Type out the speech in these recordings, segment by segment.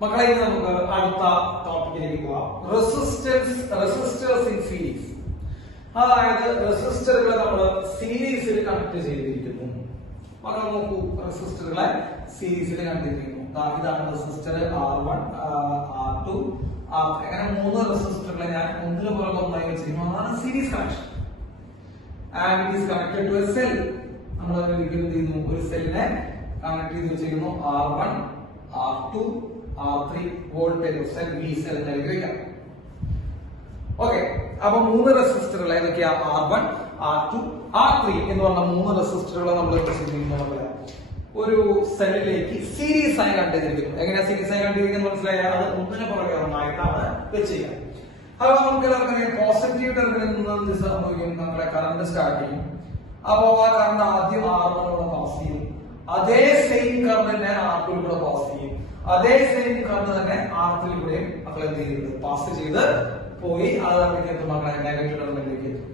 മക്കളെ നമുക്ക് അടുത്ത ടോപ്പിക്കിലേക്ക് പോവാം. Resistors in series. അതായത് റെസിസ്റ്ററുകളെ നമ്മൾ സീരീസിൽ കണക്ട് ചെയ്തിരിക്കുന്നു. മക്കളെ നോക്കൂ, റെസിസ്റ്ററുകളെ സീരീസിൽ കണക്ട് ചെയ്തിരിക്കുന്നു. ഇതാണ് റെസിസ്റ്റർ R1, R2, അങ്ങനെ 3 റെസിസ്റ്ററുകളെ ഞാൻ ഒന്നിനു പുറകെ ഒന്നായി വെച്ചിരിക്കുന്നു. അതാണ് series connection. And it is connected to a cell. നമ്മൾ ഒരിക്കലും ചെയ്യുന്നു, ഒരു സെല്ലിനെ കണക്ട് ചെയ്ത് വെച്ചിരിക്കുന്നു. R1, R2, R3 voltage cell V cell എന്ന് എഴുതി വയ്ക്കാം. ഓക്കെ, അപ്പൊ 3 റെസിസ്റ്ററുകൾ ഏതൊക്കെയാ? R1, R2, R3 എന്ന് പറഞ്ഞ 3 റെസിസ്റ്ററുകളെ നമ്മൾ ഒരു സെല്ലിലേക്ക് സീരീസ് ആയി കണക്ട് ചെയ്തിരിക്കുന്നു. എങ്ങനെയാ സീരീസ് ആയി കണക്ട് ചെയ്തിരിക്കുന്നത് മനസ്സിലായ? അത് ഒന്നിനു പുറകെ ഒന്നായിട്ടാണ് വെച്ചിരിക്കുക. അപ്പൊ നമുക്ക് എല്ലാവർക്കും പോസിറ്റീവ് ടെർമിനലിൽ നിന്ന് സംഭവിക്കും, നമ്മളെ കറണ്ട് സ്റ്റാർട്ട് ചെയ്യും. അപ്പോ ആ കറണ്ട് ആദ്യം R1 പാസ് ചെയ്യും. അതേ സെയിം കറണ്ട് തന്നെ R2 കൂടെ പാസ് ചെയ്യും. അതേ സെയിം കറണ്ട് തന്നെ R3 കൂടെയും മക്കളെ എന്ത് ചെയ്തിട്ടുണ്ട്? പാസ് ചെയ്ത് പോയി അത് നമുക്ക് മക്കളെ നെഗറ്റീവ് ടെർമിനലിലേക്ക് എത്തും.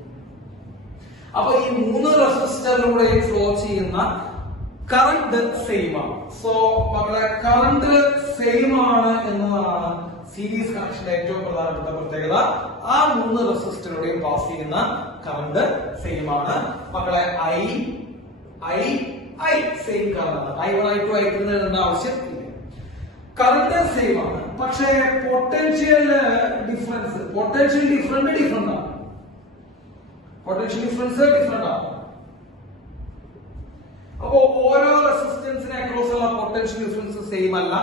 അപ്പൊ ഈ 3 റെസിസ്റ്ററിലൂടെയും ഫ്ലോ ചെയ്യുന്ന കറണ്ട് സെയിം ആണ്. സോ മക്കളെ കറണ്ട് സെയിം ആണ് എന്നതാണ് സീരീസ് കണക്ഷന്റെ ഏറ്റവും പ്രധാനപ്പെട്ട പ്രത്യേകത. ആ 3 റെസിസ്റ്ററുടെയും പാസ് ചെയ്യുന്ന കറണ്ട് സെയിം ആണ്. മക്കളെ I സെയിം കറണ്ട് ആണ്. I1, I2, I3 എഴുതേണ്ട ആവശ്യം ഇല്ല. കറണ്ട് സെയിം ആണ്, പക്ഷേ പൊട്ടൻഷ്യൽ ഡിഫറൻസ് ഡിഫറെന്റ് ആണ്. പൊട്ടൻഷ്യൽ ഡിഫറൻസ് ആണ്. അപ്പോ ഓരോ റെസിസ്റ്റൻസിനെ അക്രോസ് ഉള്ള പൊട്ടൻഷ്യൽ ഡിഫറൻസ് സെയിം അല്ല.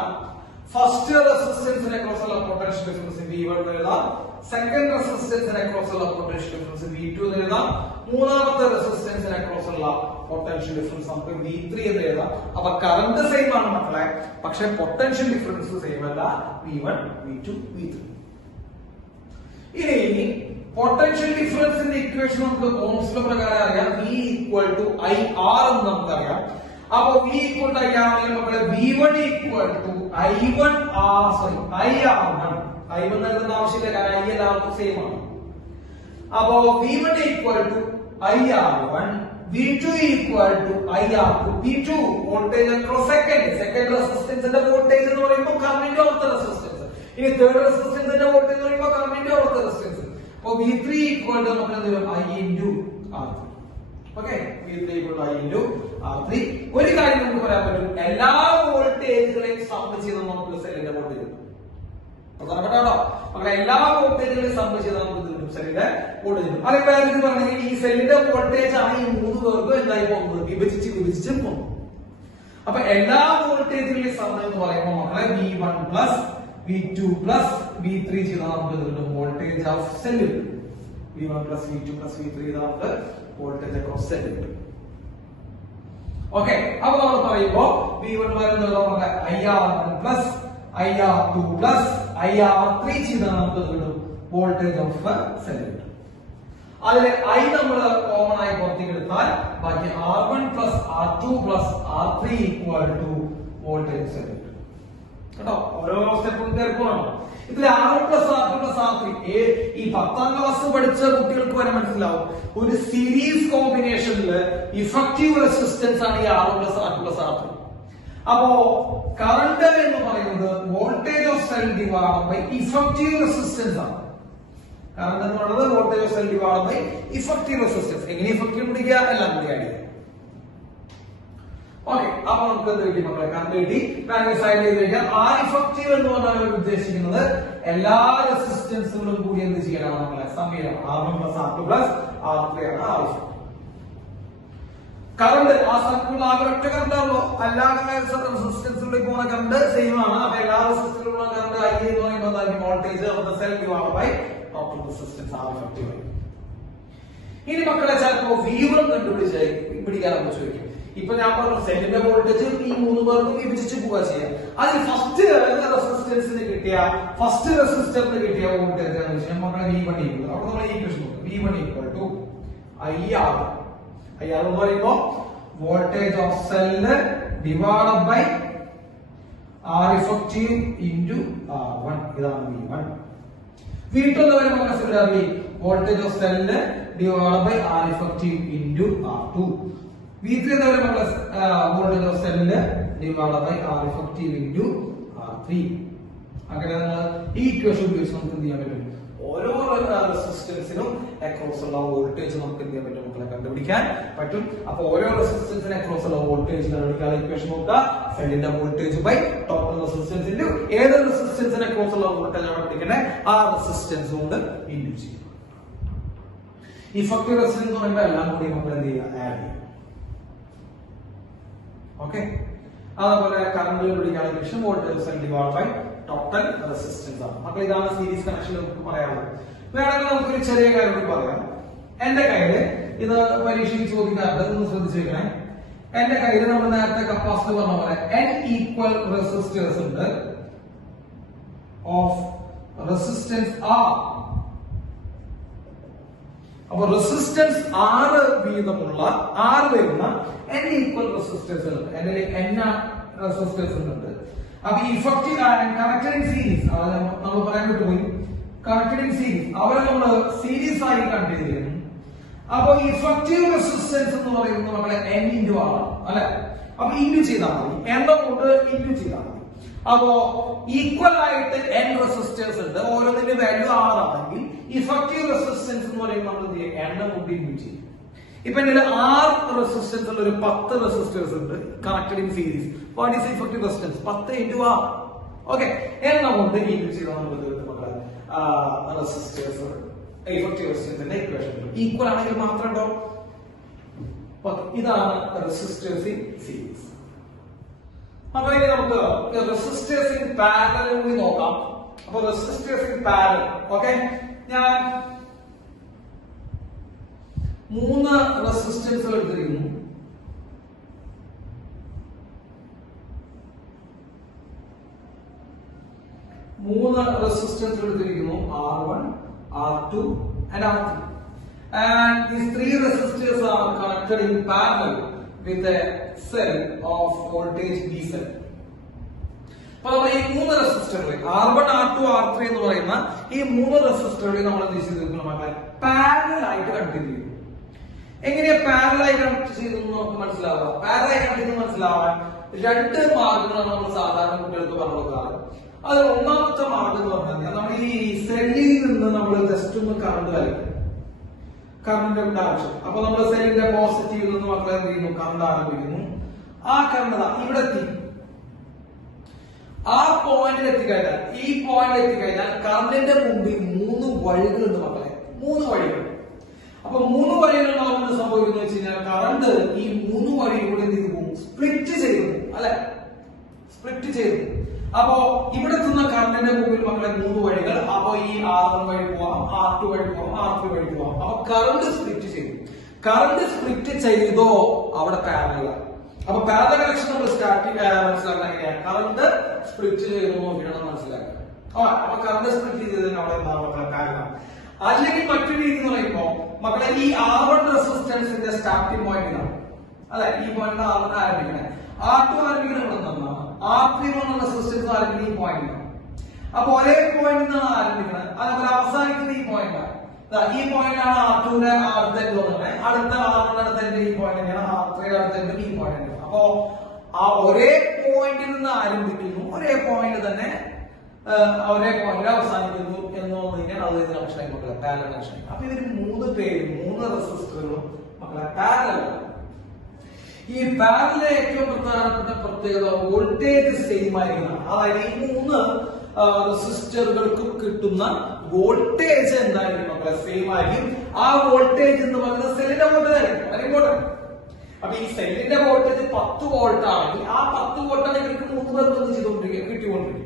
ഫസ്റ്റ് റെസിസ്റ്റൻസിനെ അക്രോസ് ഉള്ള പൊട്ടൻഷ്യൽ ഡിഫറൻസ് V1 എന്ന് എഴുതാം. സെക്കൻഡ് റെസിസ്റ്റൻസിനെ അക്രോസ് ഉള്ള പൊട്ടൻഷ്യൽ ഡിഫറൻസ് V2 എന്ന് എഴുതാം. മൂന്നാമത്തെ റെസിസ്റ്റൻസിനെ അക്രോസ് ഉള്ള പൊട്ടൻഷ്യൽ ഡിഫറൻസ് നമുക്ക് V3 എന്ന് എഴുതാം. അപ്പൊ കറണ്ട് സെയിം ആണ് മക്കളെ, പക്ഷെ പൊട്ടൻഷ്യൽ ഡിഫറൻസ് സെയിം അല്ല. V1, V2, V3. ഇനി പൊട്ടൻഷ്യൽ ഡിഫറൻസിന്റെ ഇക്വേഷൻ നമുക്ക് ഓംസ് ലോ പ്രകാരം അറിയാം. V ഈക്വൽ ടു IR എന്ന് നമുക്കറിയാം. അപ്പൊ V ഈക്വൽ ടു IR ആണെങ്കിൽ മക്കളെ V1 equal to I1 IR1. I1 എഴുതേണ്ട ആവശ്യമില്ല, കാരണം I എല്ലാവർക്കും സെയിം ആണ്. അപ്പോ V1 equal to IR1, V2 equal to IR2. V2 voltage across second റെസിസ്റ്റൻസിന്റെ വോൾട്ടേജ് എന്ന് പറയുമ്പോൾ കറന്റ് ഓഫ് ദ റെസിസ്റ്റൻസ്. ഇനി തേർഡ് റെസിസ്റ്റൻസിന്റെ വോൾട്ടേജ് എന്ന് പറയുമ്പോൾ കറന്റ് ഓഫ് ദ റെസിസ്റ്റൻസ്. അപ്പോ V3 ഈക്വൽ ടു നമുക്ക് എന്ത് വരും? I into R3. Okay, V3 equal to I into R3. ഒരു കാര്യം നമുക്ക് പറയാൻ പറ്റും, എല്ലാ വോൾട്ടേജുകളെയും സം ചെയ്ത് നമുക്ക് സെല്ലിന്റെ വോൾട്ടേജ് പ്രധാനപ്പെട്ടോ. അങ്ങനെ എല്ലാ വോൾട്ടേജുകളെയും സം ചെയ്ത് നമുക്ക് കിട്ടും സെല്ലിന്റെ വോൾട്ടേജ്. അതേപോലെ ഇത് പറഞ്ഞെങ്കിൽ ഈ സെല്ലിന്റെ വോൾട്ടേജ് ആണ് ഈ 3 പേർക്കും എന്തായി പോകുന്നത്? വിഭജിച്ച് പോകും. അപ്പൊ എല്ലാ വോൾട്ടേജുകളെയും സം എന്ന് പറയുമ്പോൾ മക്കളെ V1 plus V2 plus V3 ചെയ്താൽ നമുക്ക് കിട്ടും voltage of cell. V1 plus V2 plus V3 ചെയ്താൽ നമുക്ക് വോൾട്ടേജ് ഓഫ് സെല്ല് കിട്ടും. ഓക്കെ, അപ്പൊ നമ്മൾ പറയുമ്പോ V1 പറയുന്നത് IR1 plus IR2 plus IR3 ചെയ്താൽ നമുക്ക് കിട്ടും വോൾട്ടേജ് ഓഫ് സെല്ല് കിട്ടും. അതിലെ I നമ്മൾ കോമൺ ആയി പുറത്തേക്ക് എടുത്താൽ ബാക്കി R1 plus R2 plus R3 equal to voltage cell കിട്ടും. കേട്ടോ, ഓരോ സ്റ്റെപ്പും തിരക്കുവാണോ? ഇതിൽ R1 plus R2 plus R3 ഈ 10ാം ക്ലാസ് പഠിച്ച കുട്ടികൾക്ക് വരെ മനസ്സിലാവും. ഒരു സീരീസ് കോമ്പിനേഷനിൽ ഇഫക്റ്റീവ് റെസിസ്റ്റൻസ് ആണ് ഈ R1 plus R2 plus R3. അപ്പോ കറണ്ട് എന്ന് പറയുന്നത് voltage of cell divide by effective resistance ആണ്. കറണ്ട് എന്ന് പറയുന്നത് voltage of cell divide by effective resistance. എങ്ങനെ ഇഫക്റ്റീവ് പിടിക്കുക എല്ലാം കൂടി ആഡ് ചെയ്യുക. ഓക്കെ, അപ്പൊ നമുക്ക് എന്ത് കിട്ടി മക്കളെ? കറണ്ട് കിട്ടി. സൈഡ് ചെയ്ത് കഴിഞ്ഞാൽ R ഇഫക്റ്റീവ് എന്ന് പറഞ്ഞാൽ ഉദ്ദേശിക്കുന്നത് എല്ലാ റെസിസ്റ്റൻസുകളും കൂടി എന്ത് ചെയ്യണം മക്കളെ? സം ചെയ്യണം. R1 plus R2 plus R3 ആണ് R ഇഫക്റ്റീവ്. കറണ്ട് ആ സർക്യൂൾ ആകെ ഒറ്റ കറണ്ടാണല്ലോ, എല്ലാ റെസിസ്റ്റൻസിലേക്ക് പോകുന്ന കറണ്ട് സെയിം ആണ്. അപ്പൊ എല്ലാ റെസിസ്റ്റൻസിലുള്ള കറണ്ട് I എന്ന് പറയുമ്പോൾ voltage of the cell divide by total resistance R effective. ഇനി മക്കളെ ചിലപ്പോ V1 പിടിക്കാൻ നമുക്ക് ചോദിക്കും. ഇപ്പൊ ഞാൻ പറഞ്ഞു സെല്ലിന്റെ വോൾട്ടേജ് ഈ 3 പേർക്കും വിഭജിച്ച് പോവുക ചെയ്യാം. അതിൽ ഫസ്റ്റ് റെസിസ്റ്റൻസിന് കിട്ടിയ വോൾട്ടേജ് മക്കളെ V1 ഈക്വൽ. അവിടെ നമ്മൾ ഈക്വേഷൻ നോക്കും. V1 equal to IR. IR എന്ന് പറയുമ്പോ voltage of cell divide by R effective into R1. ഇതാണ് V1. V2 എന്ന് പറയുമ്പോൾ similarly voltage of cell divide by R effective into R2. V3 എന്ന് പറയുമ്പോൾ voltage of cell divided by R effective into R3. അങ്ങനെ ഈ equation ഉപയോഗിച്ച് നമുക്ക് എന്ത് ചെയ്യാൻ പറ്റും? ഓരോ റെസിസ്റ്റൻസിനും അക്രോസ് ഉള്ള വോൾട്ടേജ് നമുക്ക് എന്ത് ചെയ്യാൻ പറ്റും? മക്കളെ കണ്ടുപിടിക്കാൻ പറ്റും. അപ്പൊ ഓരോ റെസിസ്റ്റൻസിന് അക്രോസ് ഉള്ള വോൾട്ടേജ് കണ്ടുപിടിക്കാൻ ഇക്വേഷൻ നോക്കുക. സെല്ലിന്റെ വോൾട്ടേജ് ബൈ ടോട്ടൽ റെസിസ്റ്റൻസിന്റെ ഏത് റെസിസ്റ്റൻസിന് അക്രോസ് ഉള്ള വോൾട്ടേജ് ആണ് കണ്ടുപിടിക്കണേ, ആ റെസിസ്റ്റൻസ് കൊണ്ട് ഇൻഡ്യൂസ് ചെയ്യും. ഇഫക്റ്റീവ് റെസിസ്റ്റൻസ് എന്ന് പറയുമ്പോൾ എല്ലാം കൂടി നമ്മൾ എന്ത് ചെയ്യുക? ആഡ് ചെയ്യും. ഓക്കെ. അതുപോലെ കറണ്ട് കണ്ടുപിടിക്കാൻ equation voltage cell divide by total resistance ആണ്. അപ്പോൾ ഇതാണ് സീരീസ് കണക്ഷൻ നമുക്ക് പറയാനുള്ളത്. വേണമെങ്കിൽ നമുക്കൊരു ചെറിയ കാര്യം കൂടി പറയാം. എന്റെ കയ്യില് ഇത് പരീക്ഷയ്ക്ക് ചോദിക്കാറുണ്ട്, ഒന്ന് ശ്രദ്ധിച്ചു വെക്കണേ. എന്റെ കയ്യിൽ നമ്മൾ നേരത്തെ കപ്പാസിറ്റർ പറഞ്ഞ പോലെ n ഈക്വൽ റെസിസ്റ്റേഴ്സ് ഉണ്ട് ഓഫ് റെസിസ്റ്റൻസ് R. അപ്പൊ റെസിസ്റ്റൻസ് R വീതമുള്ള R വരുന്ന n ഈക്വൽ റെസിസ്റ്റേഴ്സ് ഉണ്ട്. എന്റെ n റെസിസ്റ്റേഴ്സ് ഉണ്ട്. അപ്പൊ ഇഫക്റ്റീവ് കണക്റ്റഡ് ഇൻ സീരീസ് നമ്മൾ പറയാൻ വിട്ടുപോയി. കണക്റ്റഡ് ഇൻ സീരീസ് അവരെ നമ്മൾ സീരീസ് ആയി കണ്ടു ചെയ്യുന്നു. അപ്പൊ ഇഫക്റ്റീവ് റെസിസ്റ്റൻസ് എന്ന് പറയുന്നത് നമ്മളെ n ഇൻറ്റു R അല്ലെ. അപ്പൊ ഇൻറ്റു ചെയ്താൽ മതി, എണ്ണം കൊണ്ട് ഇൻറ്റു ചെയ്താൽ മതി. അപ്പോ ഈക്വൽ ആയിട്ട് n റെസിസ്റ്റേഴ്സ് ഉണ്ട്, ഓരോന്നിന്റെ വാല്യൂ 6 ആണെങ്കിൽ ഇഫക്റ്റീവ് റെസിസ്റ്റൻസ് എന്ന് പറയുമ്പോൾ നമ്മൾ എന്ത് ചെയ്യും? എണ്ണം കൊണ്ട് ഇൻറ്റു ചെയ്യും. ഇപ്പൊ ഇതിൽ 6 റെസിസ്റ്റൻസ് ഉള്ള ഒരു 10 റെസിസ്റ്റേഴ്സ് ഉണ്ട് connected in series. What is effective resistance? 10 into R. Okay, എണ്ണം കൊണ്ട് ഇൻറ്റു ചെയ്താൽ നമുക്ക് റെസിസ്റ്റേഴ്സ് ഇഫക്റ്റീവ് റെസിസ്റ്റൻസിന്റെ ഇക്വേഷൻ ഈക്വൽ ആണെങ്കിൽ മാത്രം ഉണ്ടാവും. ഇതാണ് റെസിസ്റ്റേഴ്സ് ഇൻ സീരീസ്. അപ്പൊ ഇനി നമുക്ക് റെസിസ്റ്റേഴ്സ് ഇൻ പാരലൽ കൂടി നോക്കാം. അപ്പൊ റെസിസ്റ്റേഴ്സ് ഇൻ പാരലൽ, ഓക്കെ, ഞാൻ 3 റെസിസ്റ്റൻസുകൾ എടുത്തിരിക്കുന്നു. R1, R2 and R3. And these 3 resistors are connected in parallel with a cell of voltage B cell. അപ്പോൾ നമ്മൾ ഈ 3 റെസിസ്റ്ററുകൾ R1, R2, R3 എന്ന് പറയുന്ന ഈ 3 റെസിസ്റ്ററുകളെ നമ്മൾ എന്ത് ചെയ്തിരിക്കുന്നു? പാരലൽ ആയിട്ട് കണ്ടിന്യൂ ചെയ്യും. എങ്ങനെയാ പാരലൽ ആയി കണക്ട് ചെയ്തെന്ന് നമുക്ക് മനസ്സിലാവുക? പാരലൽ ആയി കണക്ട് ചെയ്ത് മനസ്സിലാവാൻ 2 മാർഗങ്ങളാണ് നമ്മൾ സാധാരണ കുട്ടികൾക്ക് പറഞ്ഞു കൊടുക്കാറ്. അത് ഒന്നാമത്തെ മാർഗം എന്ന് പറഞ്ഞാൽ നമ്മൾ ഈ സെല്ലിൽ നിന്ന് നമ്മൾ ജസ്റ്റ് ഒന്ന് കറണ്ട് വലിക്കും. കറണ്ട് ആവശ്യം. അപ്പൊ നമ്മൾ സെല്ലിന്റെ പോസിറ്റീവ് നിന്ന് മക്കളെ എന്ത് ചെയ്യുന്നു? കറണ്ട് ആരംഭിക്കുന്നു. ആ കറണ്ട് ഇവിടെ എത്തി. ആ പോയിന്റിൽ എത്തിക്കഴിഞ്ഞാൽ, ഈ പോയിന്റിൽ എത്തിക്കഴിഞ്ഞാൽ കറണ്ടിന്റെ മുമ്പിൽ 3 വഴികളുണ്ട് മക്കളെ. 3 വഴികൾ. അപ്പൊ 3 വഴികൾ നമുക്ക് സംഭവിക്കുന്നത് വെച്ച് കഴിഞ്ഞാൽ കറണ്ട് ഈ 3 വഴികളിലൂടെ എന്ത് ചെയ്തു പോകും? സ്പ്ലിറ്റ് ചെയ്യുന്നു അല്ലെ. സ്പ്ലിറ്റ് ചെയ്യുന്നു. അപ്പോ ഇവിടെ എത്തുന്ന കറണ്ടിന്റെ മുമ്പിൽ മക്കളെ 3 വഴികൾ. അപ്പോ ഈ R1 വഴി പോവാം, R2 വഴി പോവാം, R3 വഴി പോവാം. അപ്പൊ കറണ്ട് സ്പ്ലിറ്റ് ചെയ്തു. കറണ്ട് സ്പ്ലിറ്റ് ചെയ്തോ അവിടെ പാരലലാണ്. അപ്പൊ പാരലൽ കണക്ഷൻ നമ്മൾ മനസ്സിലാക്കാൻ എങ്ങനെയാണ്? കറണ്ട് സ്പ്ലിറ്റ് ചെയ്തു നോക്കിയാണ് മനസ്സിലാക്കുക. അപ്പൊ കറണ്ട് സ്പ്ലിറ്റ് ചെയ്തതിന് അവിടെ എന്താ കാരണം? അല്ലെങ്കിൽ മറ്റൊരു രീതി എന്ന് പറയുമ്പോ മക്കളെ ഈ R1 റെസിസ്റ്റൻസിന്റെ സ്റ്റാർട്ടിംഗ് പോയിന്റ് ഇതാണ് അല്ലെ. ഈ പോയിന്റ് ആരംഭിക്കണേ. R2 ആരംഭിക്കണ ഇവിടെ നിന്നാണ്. R3 റെസിസ്റ്റൻസ് ആരംഭിക്കുന്ന ഈ പോയിന്റ്. അപ്പൊ ഒരേ പോയിന്റ് നിന്നാണ് ആരംഭിക്കുന്നത്. അതുപോലെ അവസാനിക്കുന്ന ഈ പോയിന്റ്. ഈ പോയിന്റ് ആണ് R2ന്റെ അടുത്ത അടുത്ത R1 അടുത്ത ഈ പോയിന്റ് തന്നെയാണ്. R3 അടുത്ത ഈ പോയിന്റ്. അപ്പോ ആ ഒരേ പോയിന്റിൽ നിന്ന് ആരംഭിക്കുന്നു, ഒരേ പോയിന്റ് തന്നെ ഒരേ പോയിന്റ് അവസാനിക്കുന്നു എന്നുള്ളതിനാണ് അത് കണക്ഷനായി മക്കളെ പാരലൽ കണക്ഷൻ. അപ്പൊ ഇവര് 3 റെസിസ്റ്ററുകളും മക്കളെ പാരലൽ. ഈ പാരലൽ ഏറ്റവും പ്രധാനപ്പെട്ട പ്രത്യേകത വോൾട്ടേജ് സെയിം ആയിരിക്കണം. അതായത് ഈ 3 റെസിസ്റ്ററുകൾക്കും കിട്ടുന്ന വോൾട്ടേജ് എന്തായിരിക്കും മക്കളെ? സെയിം ആയിരിക്കും. ആ വോൾട്ടേജ് എന്ന് പറയുന്നത് സെല്ലിന്റെ വോൾട്ടേജ് ആയിരിക്കും. അത് ഇമ്പോർട്ടന്റ്. അപ്പൊ ഈ സെല്ലിന്റെ വോൾട്ടേജ് 10 വോൾട്ട് ആണെങ്കിൽ ആ 10 വോൾട്ടാണ് ഇവർക്ക് 3 പേർക്ക് കിട്ടിക്കൊണ്ടിരിക്കും.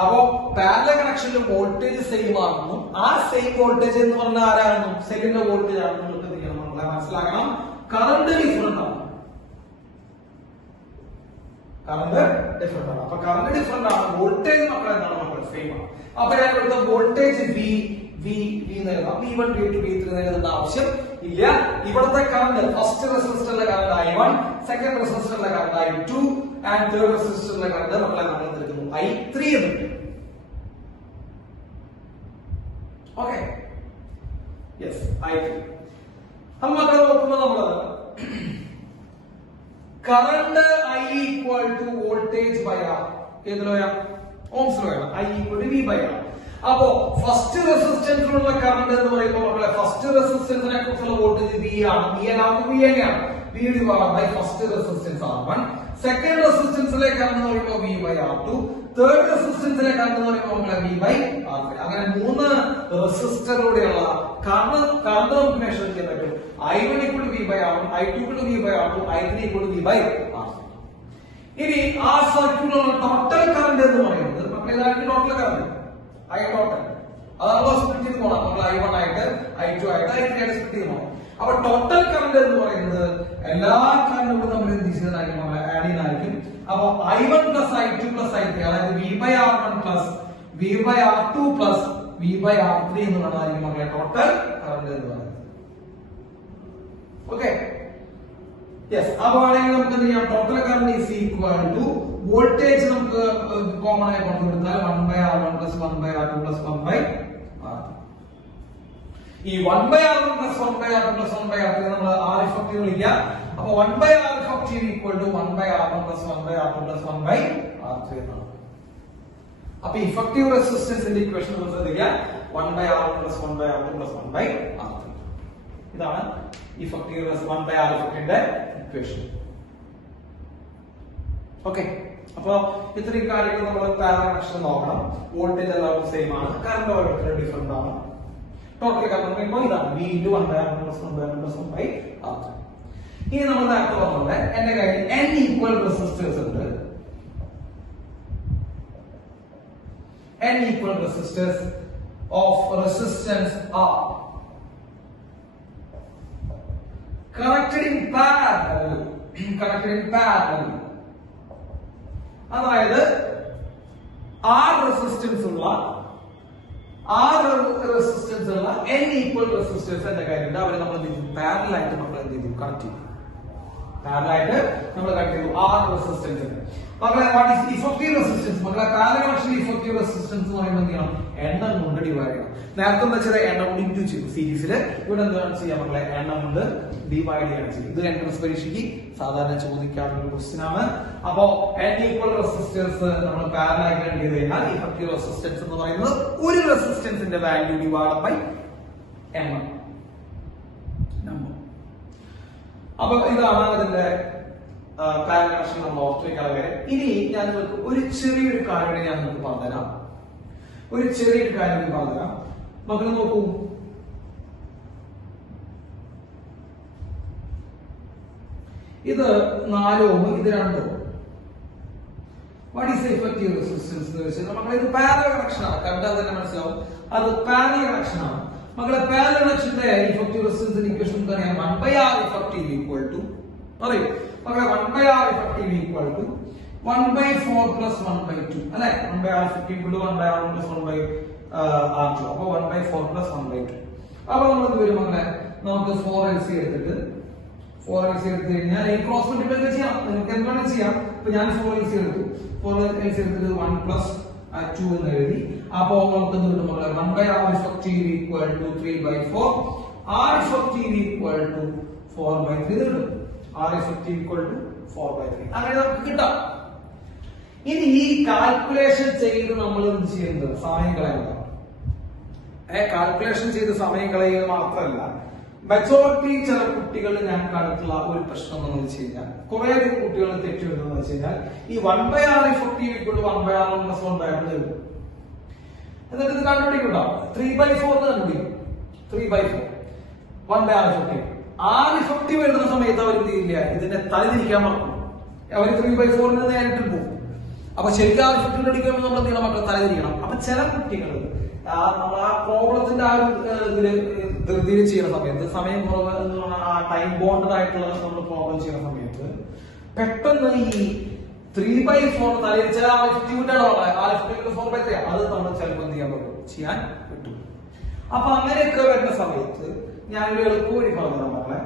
അപ്പോ പാരലൽ കണക്ഷനിൽ വോൾട്ടേജ് സെയിം ആണെന്നും ആ സെയിം വോൾട്ടേജ് എന്ന് പറഞ്ഞാൽ ആരാണെന്നും സെല്ലിന്റെ വോൾട്ടേജ് ആണെന്നും നമ്മളെ മനസ്സിലാക്കണം. കറണ്ട് ഡിഫറെന്റ് ആണ്. കറണ്ട് ഡിഫറെന്റ് ആണ്. അപ്പൊ കറണ്ട് ഡിഫറെന്റ് ആണ്. വോൾട്ടേജ് മക്കളെ എന്താണ് മക്കളെ? സെയിം ആണ്. അപ്പൊ ഞാൻ ഇവിടുത്തെ വോൾട്ടേജ് V1 V2 V3 എഴുതേണ്ട ആവശ്യം ഇല്ല. ഇവിടുത്തെ കറണ്ട് ഫസ്റ്റ് റെസിസ്റ്ററിലെ കറണ്ട് I1, സെക്കൻഡ് റെസിസ്റ്ററിലെ കറണ്ട് I2 ആൻഡ് തേർഡ് റെസിസ്റ്ററിലെ കറണ്ട് മക്കളെ നമ്മൾ എടുക്കുന്നു I3 എന്ന്. Okay, yes I3. അപ്പൊ മക്കളെ നോക്കുമ്പോ നമ്മള് current I equal to voltage by R. ഏതിലോയാ? ഓംസ് ലോ ആണ്. I equal to V by R. അപ്പോ ഫസ്റ്റ് റെസിസ്റ്റൻസിലുള്ള കറണ്ട് എന്ന് പറയുമ്പോൾ മക്കളെ ഫസ്റ്റ് റെസിസ്റ്റൻസിനെ കുറിച്ചുള്ള വോൾട്ടേജ് V ആണ്. V എങ്ങനെയാണ്? V divide by first resistance R1. Second റെസിസ്റ്റൻസിലെ കറണ്ട് എന്ന് പറയുമ്പോൾ V by R2. തേർഡ് റെസിസ്റ്റൻസിലെ കറണ്ട് എന്ന് പറയുമ്പോൾ മക്കളെ V by R3. അങ്ങനെ 3 റെസിസ്റ്ററിലൂടെയുള്ള കറണ്ട് നമുക്ക് മെഷർ ചെയ്യാൻ പറ്റും. I1 equal to V by R1, I2 equal to V by R2, I3 equal to V by R3. ഇനി ആ സർക്യൂട്ടിലുള്ള ടോട്ടൽ കറണ്ട് എന്ന് പറയുന്നത് മക്കളെ ഇതാണ് ടോട്ടൽ കറണ്ട് I ടോട്ടൽ. അത് നമ്മൾ സ്പ്ലിറ്റ് ചെയ്ത് പോകണം. നമ്മൾ I1 ആയിട്ട് I2 ആയിട്ട് I3 ആയിട്ട് സ്പ്ലിറ്റ് ചെയ്ത് പോകണം. അപ്പൊ ടോട്ടൽ കറണ്ട് എന്ന് പറയുന്നത് എല്ലാ കറണ്ടുകളും നമ്മൾ എന്ത് ചെയ്യുന്നതായിരിക്കും? ആഡ് ചെയ്യുന്നതായിരിക്കും. അപ്പൊ I1 plus I2 plus I3 അതായത് V by R1 plus V by R2 plus V by R3 എന്നുള്ളതായിരിക്കും മക്കളെ ടോട്ടൽ കറണ്ട് എന്ന് പറയുന്നത്. Okay, yes. അപ്പൊ ആണെങ്കിൽ നമുക്ക് എന്ത് ചെയ്യാം? Total current is equal to voltage നമുക്ക് കോമൺ ആയി പറഞ്ഞു കൊടുത്താൽ 1 by R1 plus 1 by R2 plus 1 by R3. ഈ 1 by R1 plus 1 by R2 plus 1 by R3 നമ്മൾ R ഇഫക്റ്റീവ് വിളിക്കുക. അപ്പൊ 1 by R effective equal to 1 by R1 plus 1 by R2 plus 1 by R3 എന്നാണ്. അപ്പൊ effective റെസിസ്റ്റൻസിന്റെ equation നമ്മൾ ശ്രദ്ധിക്കുക. 1 by R1 plus 1 by R2 plus 1 by R3. ഇതാണ് effective 1 by R ഇഫക്റ്റിന്റെ ഇക്വേഷൻ. ഓക്കെ, അപ്പൊ ഇത്രയും കാര്യങ്ങൾ നമ്മൾ പാരലൽ കണക്ഷൻ നോക്കണം. വോൾട്ടേജ് എല്ലാവർക്കും സെയിം ആണ്, കറണ്ട് ഓരോരുത്തരും ഡിഫറെന്റ് ആണ്. ടോട്ടൽ കറണ്ട് പറയുമ്പോൾ ഇതാണ് V into 1 by R1 plus 1 by R2 plus 1 by R3. ഇനി നമ്മൾ നേരത്തെ പറഞ്ഞത് എന്റെ കയ്യിൽ n ഈക്വൽ റെസിസ്റ്റേഴ്സ് ഉണ്ട്. n equal resistors of resistance R connected in parallel. അതായത് R റെസിസ്റ്റൻസ് ഉള്ള n ഈക്വൽ റെസിസ്റ്റേഴ്സ് എന്റെ കയ്യിലുണ്ട്. അവരെ നമ്മൾ എന്ത് ചെയ്യും? പാരലൽ ആയിട്ട് നമ്മൾ എന്ത് ചെയ്യും? കണക്ട് ചെയ്യും. പാരലൽ നമ്മൾ കണക്ട് ചെയ്തു R റെസിസ്റ്റൻസ്. മക്കളെ വാട്ട് ഈസ് ഇഫക്റ്റീവ് റെസിസ്റ്റൻസ്? മക്കളെ പാരലൽ കണക്ഷൻ ഇഫക്റ്റീവ് റെസിസ്റ്റൻസ് എന്ന് പറയുമ്പോൾ എന്ത് ചെയ്യണം? എണ്ണം കൊണ്ട് ഡിവൈഡ് ചെയ്യണം. നേരത്തെ എന്താ വെച്ചാൽ എണ്ണം കൊണ്ട് ഇൻറ്റു ചെയ്തു സീരീസിൽ. ഇവിടെ എന്താണ് ചെയ്യാം മക്കളെ? എണ്ണം കൊണ്ട് ഡിവൈഡ് ചെയ്യണം ചെയ്യും. ഇത് എൻട്രൻസ് പരീക്ഷയ്ക്ക് സാധാരണ ചോദിക്കാറുള്ള ഒരു ക്വസ്റ്റ്യൻ ആണ്. അപ്പോ n ഈക്വൽ റെസിസ്റ്റേഴ്സ് നമ്മൾ പാരലൽ ആയിട്ട് ചെയ്ത് കഴിഞ്ഞാൽ ഇഫക്റ്റീവ് റെസിസ്റ്റൻസ് എന്ന് പറയുന്നത് ഒരു റെസിസ്റ്റൻസിന്റെ വാല്യൂ ഡിവൈഡ് ബൈ എണ്ണം. അപ്പൊ ഇതാണ് അതിന്റെ പാരലൽ കണക്ഷൻ നമ്മൾ ഓർത്ത് വെക്കാൻ കാര്യം. ഇനി ഞാൻ നിങ്ങൾക്ക് ഒരു ചെറിയൊരു കാര്യം ഞാൻ നിങ്ങൾക്ക് പറഞ്ഞുതരാം. മക്കൾ നോക്കൂ, ഇത് 4 ഓം, ഇത് 2 ഓം. വാട്ട് ഈസ് ഇഫക്റ്റീവ് റെസിസ്റ്റൻസ് എന്ന് വെച്ചാൽ മക്കളെ ഇത് പാരലൽ കണക്ഷൻ ആണ്. കണ്ടാൽ തന്നെ മനസ്സിലാവും അത് പാരലൽ കണക്ഷൻ ആണ്. മക്കളെ പാരലൽ കണക്ഷന്റെ ഇഫക്റ്റീവ് റെസിസ്റ്റൻസ് ഇക്വേഷൻ നമുക്കറിയാം. 1 by R effective equal to പറയൂ മക്കളെ 1 by R effective equal to 1 by 4 plus 1 by 2 അല്ലെ? 1 by R effective equal to 1 by R1 plus 1 by R2. അപ്പൊ 1 by 4 plus 1 by 2. അപ്പൊ നമ്മൾ എന്ത് വരും മക്കളെ? നമുക്ക് 4LC എടുത്തിട്ട് 4LC എടുത്തു കഴിഞ്ഞാൽ ഈ ക്രോസ് മൾട്ടിപ്ലൈ ചെയ്യാം. നിങ്ങൾക്ക് എന്താണ് ചെയ്യാം? ഇപ്പൊ ഞാൻ 4LC എടുത്തു. 4LC എടുത്തിട്ട് 1 plus 2 എന്ന് എഴുതി. അപ്പൊ നമുക്ക് എന്ത് കിട്ടും മക്കളെ? 1 by R effective equal to 3 by 4. R effective equal to 4 by 3 കിട്ടും. R effective equal to 4 by 3 അങ്ങനെ നമുക്ക് കിട്ടാം. ഇനി ഈ കാൽക്കുലേഷൻ ചെയ്ത് നമ്മൾ എന്ത് ചെയ്യുന്നത്? സമയം കളയുക. കാൽക്കുലേഷൻ ചെയ്ത് സമയം കളയുക മാത്രമല്ല, മെജോറിറ്റി ചില കുട്ടികൾ ഞാൻ കണ്ടിട്ടുള്ള ഒരു പ്രശ്നം എന്ന് വെച്ച് കഴിഞ്ഞാൽ കുറെ കുട്ടികൾ തെറ്റ് വരുന്നത് വെച്ച് കഴിഞ്ഞാൽ ഈ 1 by R effective equal to 1 by R1 plus 1 by R2 എഴുതും. എന്നിട്ട് ഇത് കണ്ടുപിടിക്കട്ടോ 3 by 4 കണ്ടുപിടിക്കും. 3 by 4 1 by R effective. R effective എഴുതുന്ന സമയത്ത് അവർ എന്ത് ചെയ്യില്ല? ഇതിനെ തലതിരിക്കാൻ മറക്കും. അവർ 3 by 4 നേരിട്ട് പോകും. അപ്പൊ ശരിക്കും ആ ഇഫക്റ്റീവ് അടിക്കുമ്പോൾ നമ്മൾ എന്ത് ചെയ്യണം മക്കൾ? തലതിരിക്കണം. അപ്പൊ ചില കുട്ടികൾ നമ്മൾ ആ പ്രോബ്ലത്തിന്റെ ആ ഒരു ധൃതിയിൽ ചെയ്യുന്ന സമയത്ത് സമയം കുറവ് ആ ടൈം ബോണ്ടഡ് ആയിട്ടുള്ള നമ്മൾ പ്രോബ്ലം ചെയ്യുന്ന സമയത്ത് പെട്ടെന്ന് ഈ 3 by 4 തലതിരിച്ചാൽ ആ ഇഫക്റ്റീവിന്റെ ആ ഇഫക്റ്റീവ് 4 by 3 അത് നമ്മൾ ചിലപ്പോൾ എന്ത് ചെയ്യാൻ പറ്റും? ചെയ്യാൻ പറ്റും. അപ്പൊ അങ്ങനെയൊക്കെ വരുന്ന സമയത്ത് ഞാനൊരു എളുപ്പവഴി പറഞ്ഞു മക്കളെ.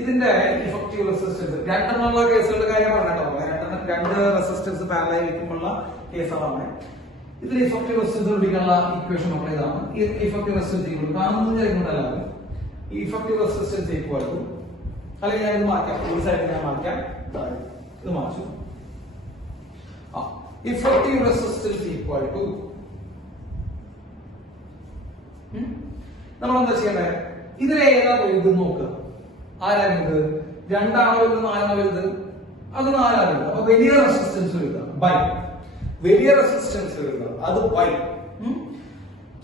ഇതിന്റെ ഇഫക്റ്റീവ് റെസിസ്റ്റൻസ് രണ്ടെണ്ണമുള്ള കേസുകളുടെ കാര്യം പറഞ്ഞോ. രണ്ട് റെസിസ്റ്റൻസ് പാരലൽ വെക്കുമ്പോഴുള്ള കേസാണ്. ഇതിൽ ഇഫക്റ്റീവ് റെസിസ്റ്റൻസ് പിടിക്കാനുള്ള ഇക്വേഷൻ മക്കളെ ഇതാണ്. ഇഫക്റ്റീവ് റെസിസ്റ്റൻസ് ഈക്വൽ കാണുന്ന എല്ലാവരും ഇഫക്റ്റീവ് റെസിസ്റ്റൻസ് ഈക്വൽ ടു അല്ലെങ്കിൽ ഞാൻ ഇത് മാറ്റാം. ഈ സൈഡിൽ ഞാൻ മാറ്റാം. ഇത് മാറ്റും. effective resistance equal to നമ്മൾ എന്താ ചെയ്യണ്ടേ? ഇതിലേതാ വലുത് നോക്കുക. ആരാണ് ഇത്? 2 ആണോ വലുത് 4 ആണോ വലുത്? അത് 4 ആണ്. അപ്പൊ വലിയ റെസിസ്റ്റൻസ് എഴുതുക ബൈ വലിയ റെസിസ്റ്റൻസ് എഴുതുക അത് ബൈ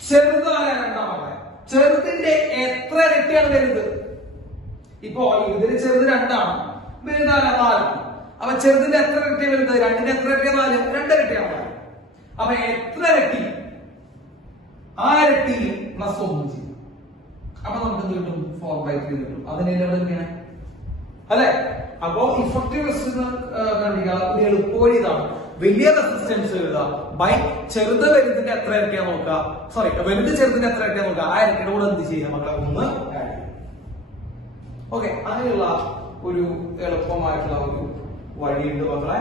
ചെറുതായ രണ്ടാമത്തെ ചെറുതിന്റെ എത്ര ഇരട്ടിയാണ് വലുത്? ഇപ്പോ ഇതിന് ചെറുത് 2 ആണ്, വലുതായ 4. അപ്പൊ ചെറുതിന്റെ എത്ര ഇരട്ടി വലുത്? 2ന്റെ എത്ര ഇരട്ടിയാ 4? 2 ഇരട്ടിയാണ്. അപ്പൊ എത്ര ഇരട്ടി? ആ ഇരട്ടി പ്ലസ് 1 ചെയ്യും. അപ്പൊ നമുക്ക് എന്ത് കിട്ടും? 4/3 കിട്ടും. അതിനെല്ലാം എങ്ങനെയാണ് അല്ലെ? അപ്പോ ഇഫക്റ്റീവ് റെസിസ്റ്റൻസ് കണ്ടുപിടിക്കുക ഒരു എളുപ്പവഴി ഇതാണ്. വലിയ റെസിസ്റ്റൻസ് എഴുതുക ബൈ ചെറുത് വലുതിന്റെ എത്ര ഇരട്ടിയാ നോക്കുക, സോറി വലുത് ചെറുതിന്റെ എത്ര ഇരട്ടിയാ നോക്കുക. ആ ഇരട്ടിയുടെ കൂടെ എന്ത് ചെയ്യാം മക്കളെ? 1 ആഡ് ചെയ്യും. ഓക്കെ, അങ്ങനെയുള്ള ഒരു എളുപ്പമായിട്ടുള്ള ഒരു വഴിയുണ്ട് മക്കളെ.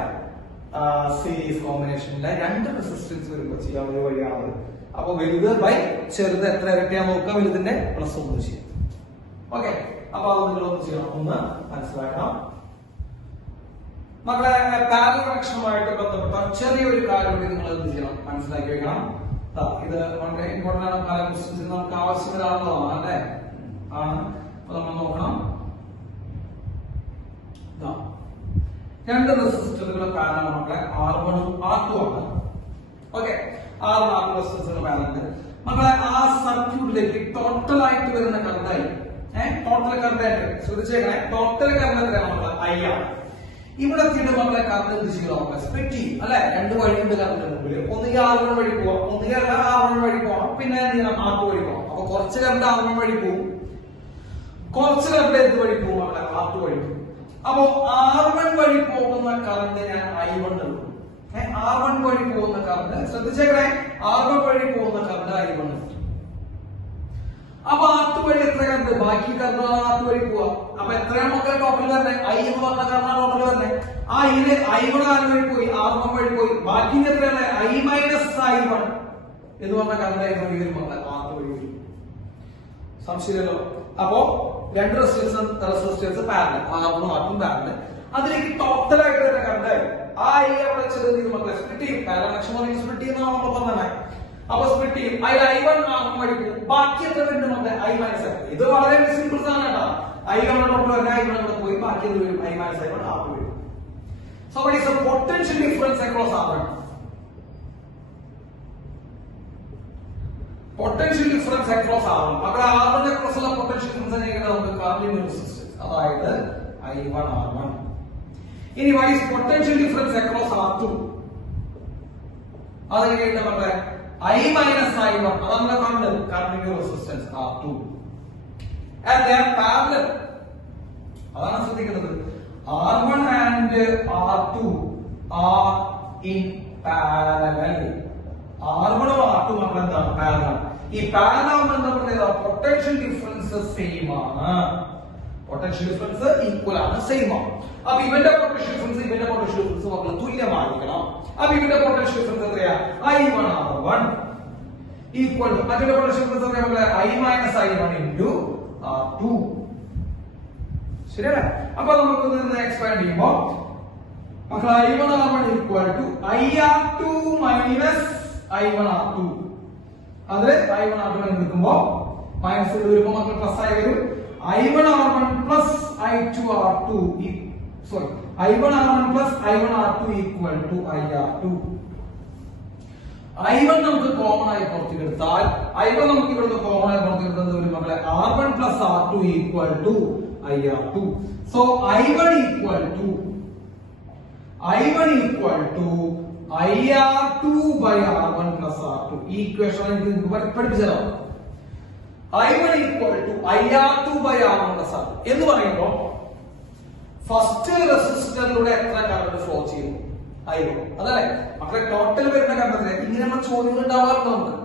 സീരീസ് കോമ്പിനേഷനിലെ 2 റെസിസ്റ്റൻസ് വരുമ്പോൾ ചെയ്യാൻ ഒരു വഴിയാണത്. അപ്പൊ വലുത് ബൈ ചെറുത് എത്ര ഇരട്ടിയാ നോക്കുക, വലുതിന്റെ പ്ലസ് 1 ചെയ്യും. ഓക്കെ, അപ്പൊ അത് നിങ്ങൾ ഒന്ന് ചെയ്യണം, ഒന്ന് മനസ്സിലാക്കണം മക്കളെ. പാരലൽ കണക്ഷനുമായിട്ട് ബന്ധപ്പെട്ട ചെറിയൊരു കാര്യം കൂടി നിങ്ങൾ എന്ത് ചെയ്യണം? മനസ്സിലാക്കി വെക്കണം. ഇത് വളരെ ഇമ്പോർട്ടന്റ് ആണ്. പല ക്വസ്റ്റ്യൻസിന് നമുക്ക് ആവശ്യമില്ലാവുന്നതാണ് അല്ലെ? ആണ്. അപ്പൊ നമ്മൾ നോക്കണം. 2 റെസിസ്റ്ററുകൾ പാരലൽ മക്കളെ R1 ഉം R2 ആണ്. ഓക്കെ, R1 R2 റെസിസ്റ്ററുകൾ പാരലൽ മക്കളെ. ആ സർക്യൂട്ടിലേക്ക് ടോട്ടൽ ആയിട്ട് വരുന്ന കറണ്ട് ടോട്ടൽ കറണ്ട് ആയിട്ട് ശ്രദ്ധിച്ചേക്കണേ. ടോട്ടൽ കറണ്ട് എത്രയാണ് മക്കളെ? I ആണ്. ഇവിടെ എത്തിയിട്ട് മക്കളെ കറണ്ട് എന്ത് ചെയ്യണം? മക്കളെ സ്പ്ലിറ്റ് ചെയ്യും അല്ലെ? 2 വഴിയുണ്ട് കറണ്ട് മുമ്പിൽ. ഒന്നുകിൽ R1 വഴി പോവാം, ഒന്നുകിൽ R1 വഴി പോവാം, പിന്നെ എന്ത് ചെയ്യണം? R2 വഴി പോവാം. അപ്പൊ കുറച്ച് കറണ്ട് R1 വഴി പോവും, കുറച്ച് കറണ്ട് എന്ത് വഴി പോവും മക്കളെ? R2 വഴി പോവും. അപ്പൊ R1 വഴി പോകുന്ന കറണ്ട് ഞാൻ I1 എടുക്കും. R1 വഴി പോകുന്ന കറണ്ട് ശ്രദ്ധിച്ചേക്കണേ. R1 വഴി പോകുന്ന കറണ്ട് I1 എടുക്കും. അപ്പൊ R2 വഴി എത്ര കറണ്ട്? ബാക്കി കറണ്ട് R2 വഴി പോവാ. അപ്പൊ എത്രയാണ് മക്കളെ ടോട്ടൽ വരുന്നത്? I എന്ന് പറഞ്ഞ കറണ്ടാണ് ടോട്ടൽ വരുന്നത്. ആ ഇതിന് I1 ആറ് വഴി പോയി, R1 വഴി പോയി, ബാക്കി എത്രയാണ്? I മൈനസ് I1 എന്ന് പറഞ്ഞ കറണ്ട് I വഴി വരും മക്കളെ, R2 വഴി വരും. സംശയമല്ലോ? അപ്പോ 2 resistance parallel, R1 R2 parallel. അതിലേക്ക് ടോട്ടൽ ആയിട്ട് തന്നെ കറണ്ട് ആ I അവിടെ ചെറുത് മക്കളെ സ്പ്ലിറ്റ് ചെയ്യും. പാരലൽ കണക്ഷൻ സ്പ്ലിറ്റ് ചെയ്യുന്നതാണ് നമ്മൾ പറഞ്ഞത്. അപ്പൊ സ്പ്ലിറ്റ് ചെയ്യും. അതിൽ I1 R1 വഴി പോകും, ബാക്കി എത്ര വരുന്നുണ്ട് മക്കളെ? I minus I. ഇത് വളരെ സിമ്പിൾ സാധനം കേട്ടോ. I1 ടോട്ടൽ വരുന്ന I1 അവിടെ പോയി, ബാക്കി എന്ത് വരും? I മൈനസ് I1 R2 വരും. So what is the potential difference across R1? Potential difference across R1. അപ്പോൾ R1 across ഉള്ള potential difference എങ്ങനെ നമുക്ക് കാർഡിനൽ റെസിസ്റ്റൻസ് അതായത് I1 R1. ഇനി what is potential difference across R2? അതെങ്ങനെയാണ് മക്കളെ? I minus I1 അതാണ് നമ്മുടെ cardinal resistance R2. And they are parallel. അതാണ് ശ്രദ്ധിക്കുന്നത്. R1 and R2 are in parallel. R1 ഉം R2 നമ്മൾ എന്താണ്? പാരലൽ. ഈ പാരലൽ ആവുമ്പോൾ എന്താ പറയുക? പൊട്ടൻഷ്യൽ ഡിഫറൻസ് സെയിം ആണ്. പൊട്ടൻഷ്യൽ ഡിഫറൻസ് ഈക്വൽ ആണ്, സെയിം ആണ്. അപ്പൊ ഇവന്റെ പൊട്ടൻഷ്യൽ ഡിഫറൻസ് നമ്മൾ തുല്യമായിരിക്കണം. അപ്പൊ ഇവന്റെ പൊട്ടൻഷ്യൽ ഡിഫറൻസ് എത്രയാ? I1 R1 ഈക്വൽ ടു മറ്റൊരു പൊട്ടൻഷ്യൽ ഡിഫറൻസ് എത്രയാ? I minus I1 into R2. ശരിയല്ലേ? അപ്പൊ നമുക്ക് ഇതിനെ എക്സ്പാൻഡ് ചെയ്യുമ്പോൾ മക്കളെ I1 R1 equal to IR2 minus I1 R2. അത് I1 R2 എടുക്കുമ്പോ മൈനസ് വരുമ്പോ മക്കൾ പ്ലസ് ആയി വരും. I1 R1 plus I2 R2 sorry I1 R1 plus I1 R2 equal to IR2. I1 നമുക്ക് കോമൺ ആയി പുറത്തേക്ക് എടുത്താൽ I1 നമുക്ക് ഇവിടുന്ന് കോമൺ ആയി പുറത്തേക്ക് എടുത്തത് ഒരു മക്കളെ R1 plus R2 equal to IR2. So I1 equal to IR2 by R1 plus R2. ഈ equation പഠിപ്പിച്ചതോ? I1 equal to IR2 by R1 plus R2 എന്ന് പറയുമ്പോൾ ഫസ്റ്റ് റെസിസ്റ്ററിലൂടെ എത്ര കറണ്ട് ഫ്ലോ ചെയ്യും? I1 അതല്ലേ മക്കളെ? ടോട്ടൽ വരുന്ന കറണ്ട് ഇങ്ങനെ ചോദ്യങ്ങൾ ഉണ്ടാവാറുണ്ട് നമുക്ക്.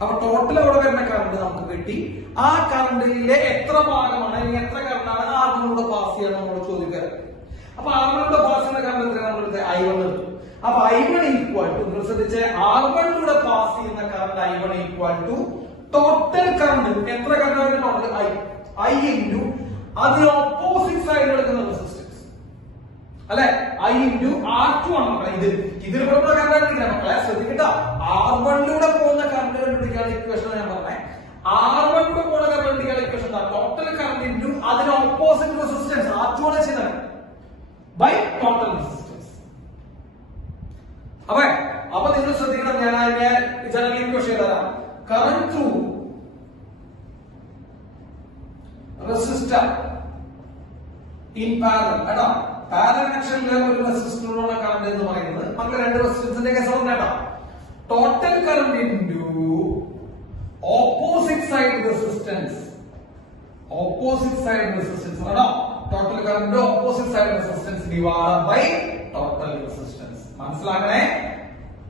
അപ്പൊ ടോട്ടൽ അവിടെ വരുന്ന കറണ്ട് നമുക്ക് കിട്ടി. ആ കറണ്ടിലെ എത്ര ഭാഗമാണ് അല്ലെങ്കിൽ എത്ര കറണ്ടാണ് R1 പാസ് ചെയ്യാൻ നമ്മൾ ചോദിക്കുക. അപ്പൊ R1 പാസ് ചെയ്യുന്ന കറണ്ട് എത്രയാണ്? നമ്മൾ I1 എടുത്തു. അപ്പൊ I1 ഈക്വൽ ടു ശ്രദ്ധിച്ച് R1 പാസ് ചെയ്യുന്ന current I1 equal to total current എത്ര കറണ്ട് ടോട്ടൽ I ഇൻറ്റു അതിന് ഓപ്പോസിറ്റ് സൈഡിൽ എടുക്കുന്ന റെസിസ്റ്റൻസ്. അല്ലെ? I into R2 ആണ് മക്കളെ. ഇതിലൂടെ കറണ്ട് കണ്ടുപിടിക്കണം മക്കളെ, ശ്രദ്ധിക്കട്ടോ. R1ലൂടെ പോകുന്ന കറണ്ട് കണ്ടുപിടിക്കാനുള്ള ഇക്വേഷൻ ഞാൻ പറഞ്ഞേ. R1ലൂടെ പോകുന്ന കറണ്ട് കണ്ടുപിടിക്കാനുള്ള ഇക്വേഷൻ എന്താ? ടോട്ടൽ കറണ്ട് ഇൻറ്റു അതിന് ഓപ്പോസിറ്റ് റെസിസ്റ്റൻസ് R2 ആണ് ചെയ്യുന്നത് ബൈ ടോട്ടൽ റെസിസ്റ്റൻസ്. അപ്പൊ നിങ്ങൾ ശ്രദ്ധിക്കണം, ഞാൻ അതിനെ ജനറൽ ഇക്വേഷൻ തരാം. Current through resistor in parallel. കേട്ടോ, പാരലൽ കണക്ഷനിലെ ഒരു റെസിസ്റ്ററിലുള്ള കറണ്ട് എന്ന് പറയുന്നത് നമുക്ക് രണ്ട് റെസിസ്റ്റൻസിന്റെ കേസ് കേട്ടോ. Total current into opposite side resistance. Opposite side resistance കേട്ടോ. Total current opposite side resistance divide by total resistance. മനസ്സിലാക്കണേ,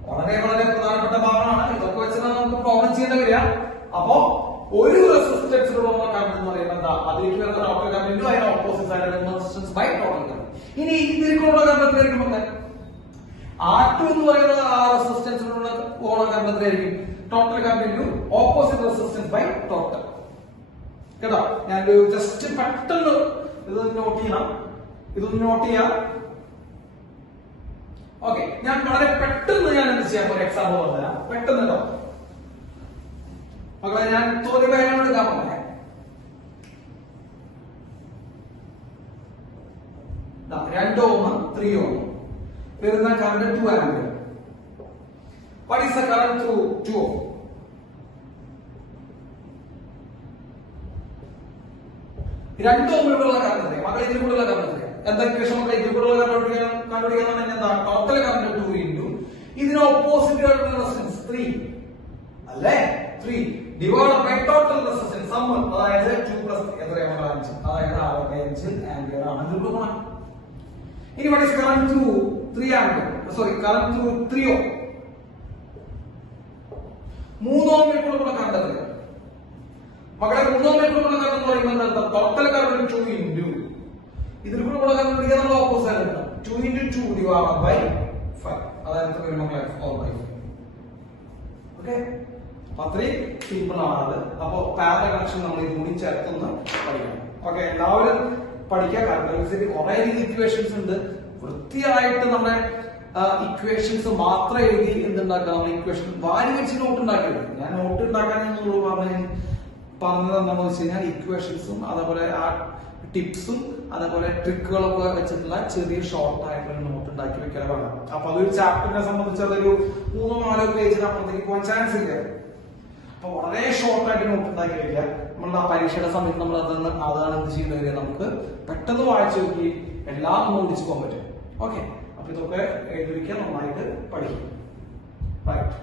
വളരെ വളരെ പ്രധാനപ്പെട്ട ഭാഗമാണ്. ഇതൊക്കെ വെച്ചാൽ നമുക്ക് പ്രോബ്ലം ചെയ്യേണ്ടി വരിക. അപ്പോ ഒരു റെസിസ്റ്റൻസിലുള്ള കറണ്ട് എന്ന് പറയുന്നത് എന്താ? അതിലേക്ക് വരുന്ന ടോട്ടൽ കറണ്ട് ഇൻറ്റു അതിന്റെ opposite side resistance by total current. ഇനി ഇതിലേക്കുള്ള കറണ്ടത്തിലായിരിക്കും പറഞ്ഞത് R2 എന്ന് പറയുന്നത് ആ റെസിസ്റ്റൻസിലുള്ള കറണ്ടത്തിലായിരിക്കും total current into opposite resistance by total. കേട്ടോ, ഞാൻ ജസ്റ്റ് പെട്ടെന്ന് ഇതൊന്ന് നോട്ട് ചെയ്യണം. ഓക്കെ, ഞാൻ വളരെ പെട്ടെന്ന് ഞാൻ എന്ത് ചെയ്യാം, ഒരു എക്സാമ്പിൾ പറഞ്ഞുതരാം. പെട്ടെന്ന് കേട്ടോ മക്കളെ, ഞാൻ ചോദ്യ കാര്യങ്ങൾ എടുക്കാൻ പറഞ്ഞേ. 2 ohm 3 ohm വരുന്ന current 2 ampere. What is the current through 2 ohm? രണ്ട് ഓമിലുള്ള കറണ്ട് മക്കളെ, ഇതിൽ കൂടുതലുള്ള കറണ്ട് എന്താ ഇക്വേഷൻ മക്കളെ? ഇതിൽ കൂടുതലുള്ള കണ്ടുപിടിക്കാൻ എന്താ? ടോട്ടൽ കറണ്ട് 2 ഇൻറ്റു ഇതിന് ഓപ്പോസിറ്റ് ആയിട്ടുള്ള റെസിസ്റ്റൻസ് 3 അല്ലേ? 3 divide by total resistance sum, അതായത് 2 പ്ലസ് എത്രയാണ് മക്കളെ? 5, അതായത് 65 ആംപിയർ ആണ് ഇതിൽ കൊടുക്കണം. ഇനി what is current through 3 ampere? Sorry, current through 3 ohm. 3 ohമിൽ കൂടെയുള്ള കറണ്ട് എത്രയാണ് മക്കളെ? 3 ohമിൽ കൂടെയുള്ള കറണ്ട് എന്ന് പറയുന്നത് എന്താ? ടോട്ടൽ കറണ്ട് 2 ഇൻറ്റു ഇതിൽ കൂടെയുള്ള കറണ്ട് പിടിക്കാനുള്ള ഓപ്പോസിറ്റ് ആണ് 2 ഇൻറ്റു 2 ഡിവൈഡ് ബൈ 5, അതായത് എത്ര വരും മക്കളെ? 4/5. ഓക്കെ, അത്രയും സിമ്പിൾ ആണത്. അപ്പൊ പാരലൽ കണക്ഷൻ നമ്മൾ ഇത് കൂടി ചേർത്തൊന്ന് പഠിക്കണം. ഓക്കെ, എല്ലാവരും പഠിക്കുക. കാരണം കുറെ ഇക്വേഷൻസ് ഉണ്ട്. വൃത്തിയായിട്ട് നമ്മുടെ ഇക്വേഷൻസ് മാത്രം എഴുതി എന്തുണ്ടാക്കുക, നമ്മൾ ഇക്വേഷൻ വാരി വെച്ച് നോട്ട് ഉണ്ടാക്കരുത്. ഞാൻ നോട്ട് ഉണ്ടാക്കാൻ പറഞ്ഞത് എന്താണെന്ന് വെച്ച് കഴിഞ്ഞാൽ ഇക്വേഷൻസും അതേപോലെ ആ ടിപ്സും അതേപോലെ ട്രിക്കുകളൊക്കെ വെച്ചിട്ടുള്ള ചെറിയ ഷോർട്ട് ആയിട്ടുള്ള നോട്ട് ഉണ്ടാക്കി വെക്കാൻ വേണം. അപ്പൊ അതൊരു ചാപ്റ്ററിനെ സംബന്ധിച്ച് അതൊരു 3-4 പേജിന് അപ്പുറത്തേക്ക് പോകാൻ ചാൻസ് ഇല്ല. അപ്പൊ വളരെ ഷോർട്ട് ആയിട്ട് നോട്ട് ഉണ്ടാക്കി വെക്കുക. നമ്മളുടെ ആ പരീക്ഷയുടെ സമയത്ത് നമ്മൾ അതാണ് എന്ത് ചെയ്യുന്നത്, നമുക്ക് പെട്ടെന്ന് വായിച്ചു നോക്കി എല്ലാം ഓടിച്ചു പോകാൻ പറ്റും. ഓക്കെ, അപ്പൊ ഇതൊക്കെ എഴുതി വെക്കാൻ നന്നായിട്ട് പഠിക്കും. റൈറ്റ്.